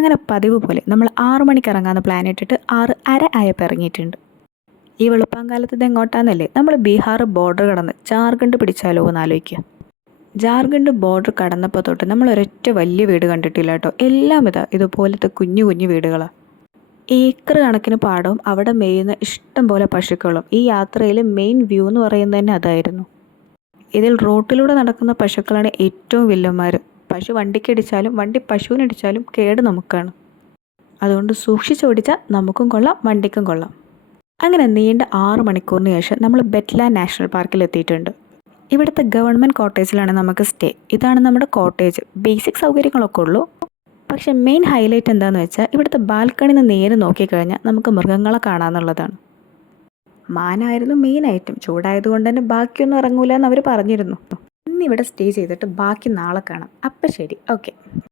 അങ്ങനെ പതിവ് പോലെ നമ്മൾ 6 മണിക്ക് ഇറങ്ങാമെന്ന് പ്ലാൻ ഇട്ടിട്ട് 6:30 ആയപ്പോൾ ഇറങ്ങിയിട്ടുണ്ട്. ഈ വെളുപ്പാങ്കാലത്ത് ഇത് എങ്ങോട്ടാന്നല്ലേ, നമ്മൾ ബീഹാർ ബോർഡർ കടന്ന് ജാർഖണ്ഡ് പിടിച്ചാലോ എന്ന് ആലോചിക്കുക. ജാർഖണ്ഡ് ബോർഡർ കടന്നപ്പോൾ തൊട്ട് നമ്മൾ ഒരൊറ്റ വലിയ വീട് കണ്ടിട്ടില്ല കേട്ടോ. എല്ലാം ഇതുപോലത്തെ കുഞ്ഞു കുഞ്ഞു വീടുകളാണ്. ഏക്കർ കണക്കിന് പാടവും അവിടെ മേയുന്ന ഇഷ്ടം പോലെ പശുക്കളും. ഈ യാത്രയിൽ മെയിൻ വ്യൂ എന്ന് പറയുന്നത് തന്നെ അതായിരുന്നു. ഇതിൽ റോട്ടിലൂടെ നടക്കുന്ന പശുക്കളാണ് ഏറ്റവും വില്ലന്മാർ. പശു വണ്ടിക്കടിച്ചാലും വണ്ടി പശുവിനടിച്ചാലും കേട് നമുക്കാണ്. അതുകൊണ്ട് സൂക്ഷിച്ചോടിച്ചാൽ നമുക്കും കൊള്ളാം, വണ്ടിക്കും കൊള്ളാം. അങ്ങനെ നീണ്ട 6 മണിക്കൂറിന് ശേഷം നമ്മൾ ബെറ്റ്ലാൻഡ് നാഷണൽ പാർക്കിൽ എത്തിയിട്ടുണ്ട്. ഇവിടുത്തെ ഗവൺമെൻറ് കോട്ടേജിലാണ് നമുക്ക് സ്റ്റേ. ഇതാണ് നമ്മുടെ കോട്ടേജ്. ബേസിക് സൗകര്യങ്ങളൊക്കെ ഉള്ളൂ. പക്ഷേ മെയിൻ ഹൈലൈറ്റ് എന്താണെന്ന് വെച്ചാൽ ഇവിടുത്തെ ബാൽക്കണിയിൽ നിന്ന് നേരെ നോക്കിക്കഴിഞ്ഞാൽ നമുക്ക് മൃഗങ്ങളെ കാണാമെന്നുള്ളതാണ്. മാനായിരുന്നു മെയിൻ ഐറ്റം. ചൂടായതുകൊണ്ട് തന്നെ ബാക്കിയൊന്നും ഇറങ്ങൂല എന്ന് അവർ പറഞ്ഞിരുന്നു. ഇന്നിവിടെ സ്റ്റേ ചെയ്തിട്ട് ബാക്കി നാളെ കാണാം. അപ്പം ശരി, ഓക്കെ.